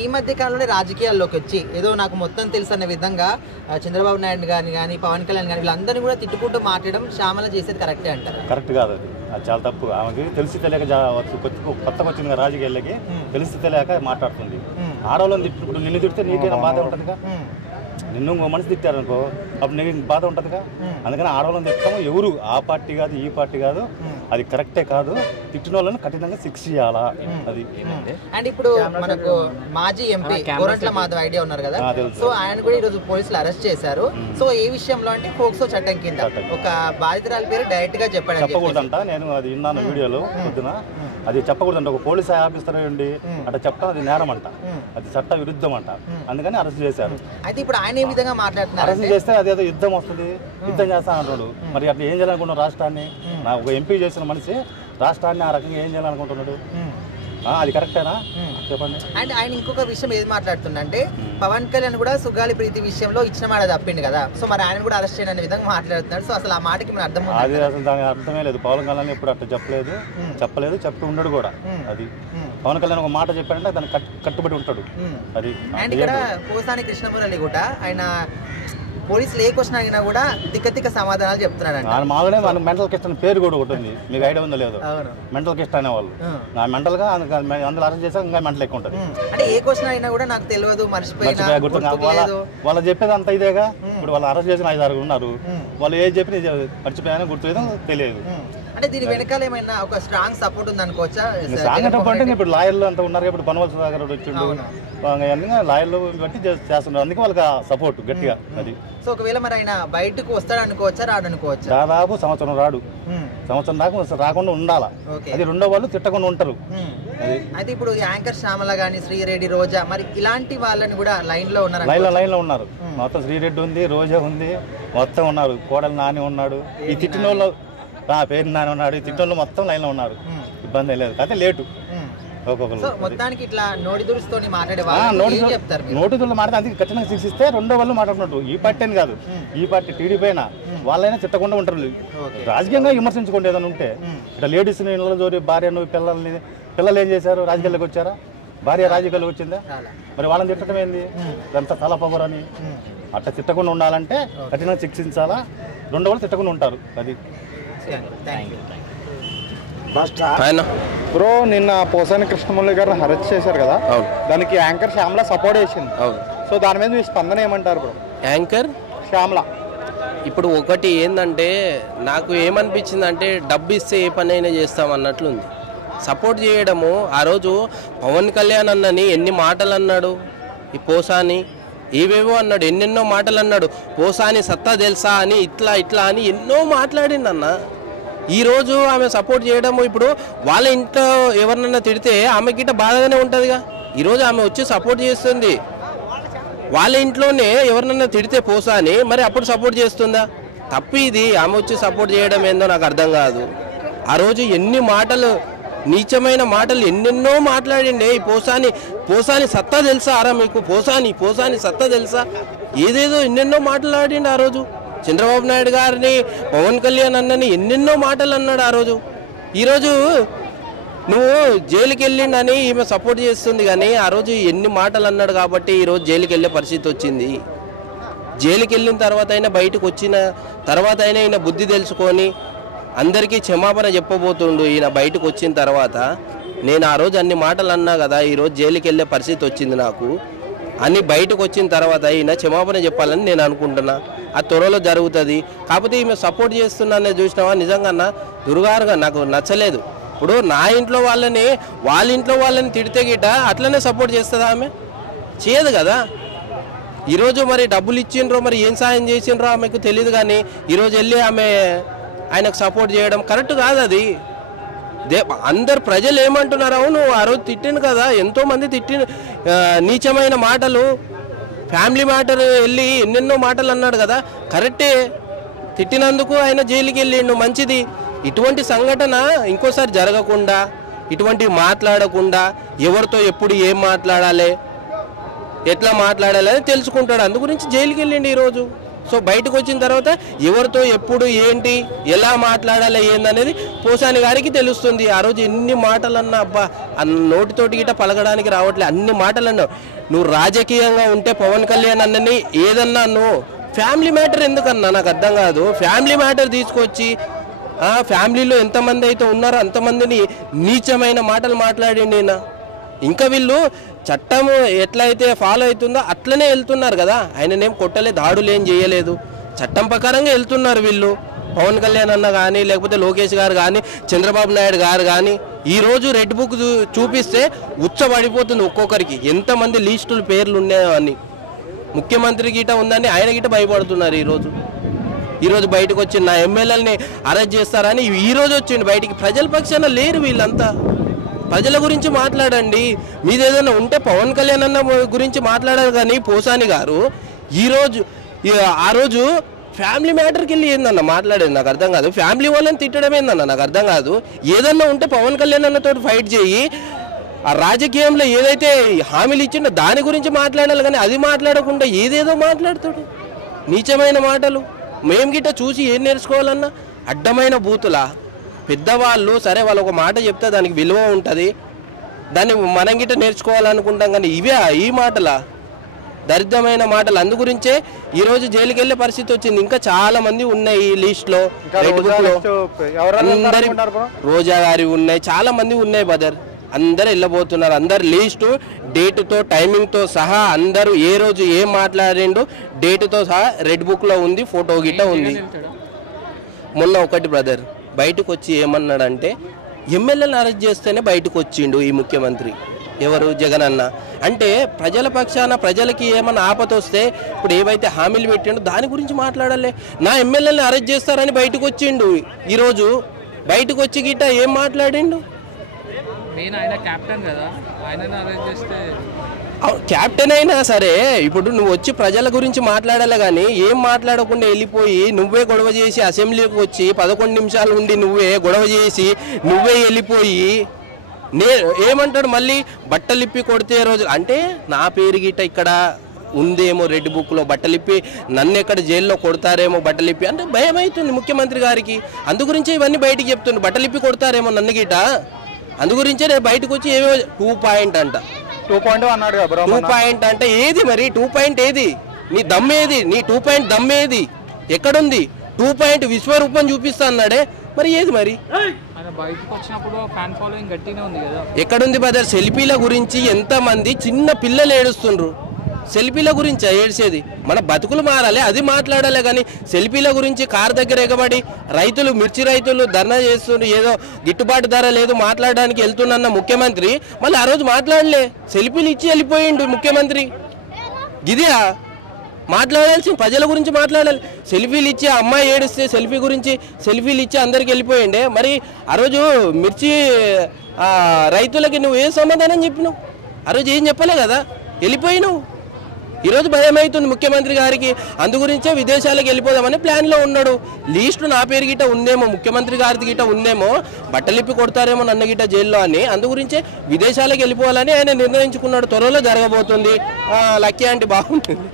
ఈ మధ్య కాలంలో రాజకీయాల్లోకి వచ్చి ఏదో నాకు మొత్తం తెలుసు అనే విధంగా చంద్రబాబు నాయుడు గారిని కానీ పవన్ కళ్యాణ్ కానీ వీళ్ళందరినీ కూడా తిట్టుకుంటూ మాట్లాడడం శ్యామల చేసేది కరెక్టే అంటారు? కరెక్ట్ కాదు, అది చాలా తప్పు. ఆమెకి తెలిసి తెలియక కొత్తగా వచ్చింది రాజకీయాలకి, తెలిసి తెలియక మాట్లాడుతుంది. ఆడవాళ్ళని తిట్టుకుంటూ నిన్ను తిడితే నీకైనా బాధ ఉంటుందిగా, నిన్ను మనిషి తిట్టారనుకో అప్పుడు నీకు బాధ ఉంటుందిగా. అందుకని ఆడవాళ్ళని తిట్టడం ఎవరు ఆ పార్టీ కాదు ఈ పార్టీ కాదు, అది కరెక్టే కాదు. తిట్టిన వాళ్ళని కఠినంగా శిక్ష చేయాలా అది. అండ్ ఇప్పుడు మనకు మాజీ ఎంపీ కోరంట్ల మాధవ్ ఐడియా ఉన్నారు కదా, సో ఆయన కూడా ఈరోజు పోలీసులు అరెస్ట్ చేశారు. సో ఏ విషయంలో అంటే పోక్సో చట్టం కింద ఒక బాధితురాలి పేరు డైరెక్ట్ గా చెప్పకూడదంట. నేను అది విన్నాను వీడియోలో పొద్దున. అది చెప్పకూడదంట. ఒక పోలీస్ ఆఫీసర్ ఉండి అట్లా చెప్పడం అది నేరం అంట, అది చట్ట విరుద్ధం అంట. అందుకని అరెస్ట్ చేశారు. అయితే ఇప్పుడు ఆయన ఏ విధంగా మాట్లాడుతున్నారు? అరెస్ట్ చేస్తే అదేదో యుద్ధం వస్తుంది, యుద్ధం చేస్తా అంటాడు. మరి అట్లా ఏం చేయాలనుకున్నాడు రాష్ట్రాన్ని? నా ఒక ఎంపీ చేసిన మనిషి రాష్ట్రాన్ని ఆ రకంగా ఏం చేయాలనుకుంటున్నాడు? అది కరెక్టేనా చెప్పండి. అండ్ ఆయన ఇంకొక విషయం ఏది మాట్లాడుతుందంటే పవన్ కళ్యాణ్ కూడా సుగాలి ప్రీతి విషయంలో ఇచ్చిన మాట తప్పింది కదా, సో మరి ఆయన కూడా అరెస్ట్ చేయడం అనే విధంగా మాట్లాడుతున్నాడు. సో అసలు ఆ మాటకి మన అర్థం అది అసలు దానికి అర్థమే లేదు. పవన్ కళ్యాణ్ ఎప్పుడు అట్లా చెప్పలేదు, చెప్పి ఉండడు కూడా. అది పవన్ కళ్యాణ్ ఒక మాట చెప్పాడంటే దానికి కట్టుబడి ఉంటాడు. అది అండ్ ఇక్కడ పోసాని కృష్ణమురళి కూడా ఆయన పోలీసులు ఏ క్వశ్చన్ అడిగినా కూడా తిక్క సమాధానాలు చెప్తున్నాడు. మామూలుగా మనకు మెంటల్ కిస్ట్ అని పేరు కూడా ఒకటి ఉంది, మీకు ఐడియా ఉందో లేదో? మెంటల్ కిస్ట్ అనేవాళ్ళు. నా మెంటల్ గా అందులో అరెస్ట్ చేస్తే ఇంకా మెంటల్ ఎక్కువ ఉంటుంది. అంటే ఏ క్వశ్చన్ అయినా కూడా నాకు తెలియదు, మర్చిపోయినా వాళ్ళు చెప్పేది అంత ఇదేగా. ఇప్పుడు వాళ్ళు అరెస్ట్ చేసిన 5-6 ఉన్నారు, వాళ్ళు ఏది చెప్పి మర్చిపోయినా గుర్తులేదు, తెలియదు. అంటే దీని వెనకాల ఏమైనా ఒక స్ట్రాంగ్ సపోర్ట్ ఉంది అనుకోవచ్చా? అంటే ఇప్పుడు లాయర్లు అంతా ఉన్నారు, ఇప్పుడు పనవల్ సుధాకర్ వచ్చిండు, లాయర్లు బట్టి చేస్తున్నారు. అందుకే వాళ్ళకి సపోర్ట్ గట్టిగా. అది సో ఒకవేళ మరి ఆయన బయటకు వస్తాడు అనుకోవచ్చా, రాడనుకోవచ్చా? దాదాపు సంవత్సరం రాడు, సంవత్సరం దాకా రాకుండా ఉండాలా. అది రెండో వాళ్ళు తిట్టకుండా ఉంటారు. అయితే ఇప్పుడు యాంకర్ శ్యామల గానీ శ్రీరెడ్డి, రోజా మరి ఇలాంటి వాళ్ళని కూడా లైన్ లో ఉన్నారు. లైన్ లో ఉన్నారు మొత్తం. శ్రీరెడ్డి ఉంది, రోజా ఉంది, మొత్తం ఉన్నారు. కోడలు నాని ఉన్నాడు, ఈ తిట్టిన వాళ్ళు పేరు నాని ఉన్నాడు, ఈ తిట్టిన వాళ్ళు మొత్తం లైన్ లో ఉన్నారు. ఇబ్బంది లేదు, అయితే లేటు. మొత్తానికి ఇట్లా నోటి దురుస్తూ మాట్లాడే నోటి దురులు మాట్లాడితే అందుకే ఖచ్చితంగా శిక్షిస్తే రెండో వాళ్ళు మాట్లాడుతున్నట్టు. ఈ పార్టీ అని కాదు, ఈ పార్టీ టీడీపీ అయినా వాళ్ళైనా తిట్టకుండా ఉంటారు. రాజకీయంగా విమర్శించుకోండి ఏదైనా ఉంటే. ఇట్లా లేడీస్ని ఇళ్ళ జోరి భార్యను పిల్లలు ఏం చేశారు? రాజకీయాల్లోకి వచ్చారా? భార్య రాజకీయాల్లోకి వచ్చిందా? మరి వాళ్ళని తిట్టడం ఏంది? అంత తలపొగరని. అట్లా తిట్టకుండా ఉండాలంటే కఠినంగా శిక్షించాలా, రెండో వాళ్ళు తిట్టకుండా ఉంటారు. అది బ్రో. నిన్న పోసాని కృష్ణమురళి గారిని అరెస్ట్ చేశారు కదా, దానికి యాంకర్ శ్యామల సపోర్ట్ చేసింది. సో దాని మీద మీ స్పందన ఏమంటారు బ్రో? యాంకర్ శ్యామల ఇప్పుడు ఒకటి ఏంటంటే నాకు ఏమనిపించింది అంటే డబ్బు ఇస్తే ఏ పని అయినా చేస్తాం అన్నట్లుంది. సపోర్ట్ చేయడము, ఆ రోజు పవన్ కళ్యాణ్ అన్నని ఎన్ని మాటలు అన్నాడు, ఈ పోసాని ఏవేవో అన్నాడు, ఎన్నెన్నో మాటలు అన్నాడు. పోసాని సత్తా తెలుసా అని ఇట్లా అని ఎన్నో మాట్లాడిందన్న. ఈరోజు ఆమె సపోర్ట్ చేయడము, ఇప్పుడు వాళ్ళ ఇంట్లో ఎవరినన్నా తిడితే ఆమె గిట్ట బాధగానే ఉంటుందిగా. ఈరోజు ఆమె వచ్చి సపోర్ట్ చేస్తుంది. వాళ్ళ ఇంట్లోనే ఎవరినన్నా తిడితే పోసాని, మరి అప్పుడు సపోర్ట్ చేస్తుందా? తప్పు ఇది. ఆమె వచ్చి సపోర్ట్ చేయడం ఏందో నాకు అర్థం కాదు. ఆ రోజు ఎన్ని మాటలు, నీచమైన మాటలు ఎన్నెన్నో మాట్లాడిండే. ఈ పోసాని సత్తా తెలుసా అరా మీకు? పోసాని సత్తా తెలుసా? ఏదేదో ఎన్నెన్నో మాట్లాడిండు ఆ రోజు. చంద్రబాబు నాయుడు గారిని, పవన్ కళ్యాణ్ అన్నని ఎన్నెన్నో మాటలు అన్నాడు ఆ రోజు. ఈరోజు నువ్వు జైలుకి వెళ్ళిండని ఈమె సపోర్ట్ చేస్తుంది, కానీ ఆ రోజు ఎన్ని మాటలు అన్నాడు కాబట్టి ఈరోజు జైలుకి వెళ్ళే పరిస్థితి వచ్చింది. జైలుకి వెళ్ళిన తర్వాత అయినా, బయటకు వచ్చిన తర్వాత అయినా ఈయన బుద్ధి తెలుసుకొని అందరికీ క్షమాపణ చెప్పబోతుండు. ఈయన బయటకు వచ్చిన తర్వాత నేను ఆ రోజు అన్ని మాటలు అన్నా కదా, ఈరోజు జైలుకి వెళ్ళే పరిస్థితి వచ్చింది నాకు అని బయటకు వచ్చిన తర్వాత ఈయన క్షమాపణ చెప్పాలని నేను అనుకుంటున్నా. ఆ త్వరలో జరుగుతుంది. కాకపోతే ఈమె సపోర్ట్ చేస్తున్నానే చూసినావా, నిజంగా దుర్గారుగా నాకు నచ్చలేదు. ఇప్పుడు నా ఇంట్లో వాళ్ళని, వాళ్ళ ఇంట్లో వాళ్ళని తిడితే గిట్ట అట్లనే సపోర్ట్ చేస్తుందా ఆమె? చేయదు కదా. ఈరోజు మరి డబ్బులు ఇచ్చిండ్రో, మరి ఏం సాయం చేసిండ్రో ఆమెకు తెలియదు, కానీ ఈరోజు వెళ్ళి ఆమె ఆయనకు సపోర్ట్ చేయడం కరెక్ట్ కాదు. అది అందరు ప్రజలు ఏమంటున్నారు? అవును ఆ రోజు తిట్టిండు కదా, ఎంతోమంది తిట్టిన నీచమైన మాటలు, ఫ్యామిలీ మ్యాటర్ వెళ్ళి ఎన్నెన్నో మాటలు అన్నాడు కదా, కరెక్టే. తిట్టినందుకు ఆయన జైలుకి వెళ్ళిండు, మంచిది. ఇటువంటి సంఘటన ఇంకోసారి జరగకుండా, ఇటువంటి మాట్లాడకుండా, ఎవరితో ఎప్పుడు ఏం మాట్లాడాలి, ఎట్లా మాట్లాడాలి అని తెలుసుకుంటాడు. అందు గురించి జైలుకి వెళ్ళిండు ఈరోజు. సో బయటకు వచ్చిన తర్వాత ఎవరితో ఎప్పుడు ఏంటి ఎలా మాట్లాడాలి ఏందనేది పోసాని గారికి తెలుస్తుంది. ఆ రోజు ఎన్ని మాటలన్నా అబ్బా నోటితోటి గిట్ట పలకడానికి రావట్లే, అన్ని మాటలన్నావు. నువ్వు రాజకీయంగా ఉంటే పవన్ కళ్యాణ్ అన్నని ఏదన్నా నువ్వు ఫ్యామిలీ మ్యాటర్ ఎందుకన్నా నాకు అర్థం కాదు. ఫ్యామిలీ మ్యాటర్ తీసుకొచ్చి ఫ్యామిలీలో ఎంతమంది అయితే ఉన్నారో అంతమందిని నీచమైన మాటలు మాట్లాడిండి. ఇంకా వీళ్ళు చట్టం ఎట్లయితే ఫాలో అవుతుందో అట్లనే వెళ్తున్నారు కదా. ఆయననేం కొట్టలేదు, దాడులు ఏం చేయలేదు, చట్టం ప్రకారంగా వెళ్తున్నారు వీళ్ళు. పవన్ కళ్యాణ్ అన్న కానీ లేకపోతే లోకేష్ గారు కానీ చంద్రబాబు నాయుడు గారు కానీ ఈరోజు రెడ్ బుక్ చూపిస్తే ఉచ్చబడిపోతుంది ఒక్కొక్కరికి. ఎంతమంది లిస్టులు పేర్లు ఉన్నాయో అని ముఖ్యమంత్రి గిట ఉందని ఆయన గిట భయపడుతున్నారు. ఈరోజు బయటకు వచ్చి నా ఎమ్మెల్యేలని అరెస్ట్ చేస్తారని ఈరోజు వచ్చిండు బయటికి. ప్రజల పక్షాన లేరు వీళ్ళంతా. ప్రజల గురించి మాట్లాడండి. మీది ఏదైనా ఉంటే పవన్ కళ్యాణ్ అన్న గురించి మాట్లాడారు కానీ పోసాని గారు ఈరోజు ఆ రోజు ఫ్యామిలీ మ్యాటర్కి వెళ్ళి ఏందన్న మాట్లాడేది నాకు అర్థం కాదు. ఫ్యామిలీ వాళ్ళని తిట్టడం ఏందన్న నాకు అర్థం కాదు. ఏదన్నా ఉంటే పవన్ కళ్యాణ్ అన్నతో ఫైట్ చేయి. ఆ రాజకీయంలో ఏదైతే హామీలు ఇచ్చిండో దాని గురించి మాట్లాడాలి కానీ అది మాట్లాడకుండా ఏదేదో మాట్లాడతాడు, నీచమైన మాటలు. మేము గిట్ట చూసి ఏం నేర్చుకోవాలన్నా అడ్డమైన బూతులా. పెద్దవాళ్ళు సరే వాళ్ళు ఒక మాట చెప్తే దానికి విలువ ఉంటుంది, దాన్ని మనం గిట్ట నేర్చుకోవాలనుకుంటాం కానీ ఇవే ఈ మాటలా, దరిద్రమైన మాటలు. అందుగురించే ఈరోజు జైలుకి వెళ్ళే పరిస్థితి వచ్చింది. ఇంకా చాలా మంది ఉన్నాయి ఈ లిస్ట్లో, రోజా గారి ఉన్నాయి, చాలా మంది ఉన్నాయి బదర్. అందరు వెళ్ళబోతున్నారు. అందరు లిస్టు డేటుతో టైమింగ్తో సహా అందరూ ఏ రోజు ఏం మాట్లాడిండు డేటుతో సహా రెడ్ బుక్లో ఉంది, ఫోటో గిట్ట ఉంది. మొన్న ఒకటి బ్రదర్ బయటకు వచ్చి ఏమన్నాడంటే ఎమ్మెల్యేలను అరెస్ట్ చేస్తేనే బయటకు వచ్చిండు ఈ ముఖ్యమంత్రి ఎవరు జగన్ అన్న. అంటే ప్రజల పక్షాన ప్రజలకి ఏమన్నా ఆపత వస్తే ఇప్పుడు ఏవైతే హామీలు పెట్టిండో దాని గురించి మాట్లాడాలి. నా ఎమ్మెల్యేలను అరెస్ట్ చేస్తారని బయటకు వచ్చిండు. ఈరోజు బయటకు వచ్చి గిట్ట ఏం మాట్లాడిండు? ఆయన క్యాప్టెన్ కదా, ఆయనని అరెస్ట్ చేస్తే క్యాప్టెన్ అయినా సరే ఇప్పుడు నువ్వు వచ్చి ప్రజల గురించి మాట్లాడాలి కానీ ఏం మాట్లాడకుండా వెళ్ళిపోయి నువ్వే గొడవ చేసి అసెంబ్లీకి వచ్చి 11 నిమిషాలు ఉండి నువ్వే గొడవ చేసి నువ్వే వెళ్ళిపోయి ఏమంటాడు మళ్ళీ బట్టలిప్పి కొడితే రోజు అంటే నా పేరు గిట్ట ఇక్కడ ఉందేమో రెడ్ బుక్లో, బట్టలిప్పి నన్ను ఎక్కడ జైల్లో కొడతారేమో బట్టలిప్పి అంటే భయం అవుతుంది ముఖ్యమంత్రి గారికి. అందుగురించే ఇవన్నీ బయటికి చెప్తుండు, బట్టలిప్పి కొడతారేమో నన్ను గిట్ట. అందుగురించే నేను బయటకు వచ్చి ఏమో 2 పాయింట్ అంట, 2.2 అన్నాడు. 2 పాయింట్ అంటే ఏది మరి? 2 పాయింట్ ఏది? నీ దమ్మేది? నీ 2 పాయింట్ దమ్మేది ఎక్కడుంది? 2 పాయింట్ విశ్వరూపం చూపిస్తా అన్నాడే, మరి ఏది మరి? బయటకు వచ్చినప్పుడు ఫ్యాన్ ఫాలోయింగ్ గట్టినే ఉంది కదా. ఎక్కడుంది బ్రదర్? సెల్ఫీల గురించి ఎంతమంది చిన్న పిల్లలు ఏడుస్తుండ్రు. సెల్ఫీల గురించి ఏడ్చేది? మన బతుకులు మారాలి, అది మాట్లాడాలి కానీ సెల్ఫీల గురించి కారు దగ్గర ఎగబడి రైతులు మిర్చి రైతులు ధర్నా చేస్తుండ్రు, ఏదో గిట్టుబాటు ధర లేదు మాట్లాడడానికి వెళ్తున్న ముఖ్యమంత్రి మళ్ళీ ఆ రోజు మాట్లాడలే, సెల్ఫీలు ఇచ్చి వెళ్ళిపోయిండు ముఖ్యమంత్రి. గిదియా మాట్లాడాల్సింది? ప్రజల గురించి మాట్లాడాలి. సెల్ఫీలు ఇచ్చి అమ్మాయి ఏడిస్తే సెల్ఫీలు ఇచ్చి అందరికి వెళ్ళిపోయిండే. మరి ఆ రోజు మిర్చి రైతులకి నువ్వు ఏ సమాధానం చెప్పినావు? ఆ రోజు ఏం చెప్పలే కదా, వెళ్ళిపోయినావు. ఈరోజు భయం అవుతుంది ముఖ్యమంత్రి గారికి. అందుగురించే విదేశాలకు వెళ్ళిపోదామని ప్లాన్లో ఉన్నాడు. లీస్టు నా పేరు గిట్ట ఉందేమో, ముఖ్యమంత్రి గారి గిట్ట ఉందేమో, బట్టలిప్పి కొడతారేమో నన్ను గిట్ట జైల్లో అని. అందుగురించే విదేశాలకు వెళ్ళిపోవాలని ఆయన నిర్ణయించుకున్నాడు. త్వరలో జరగబోతుంది. లక్కీ అంటే బాగుంటుంది.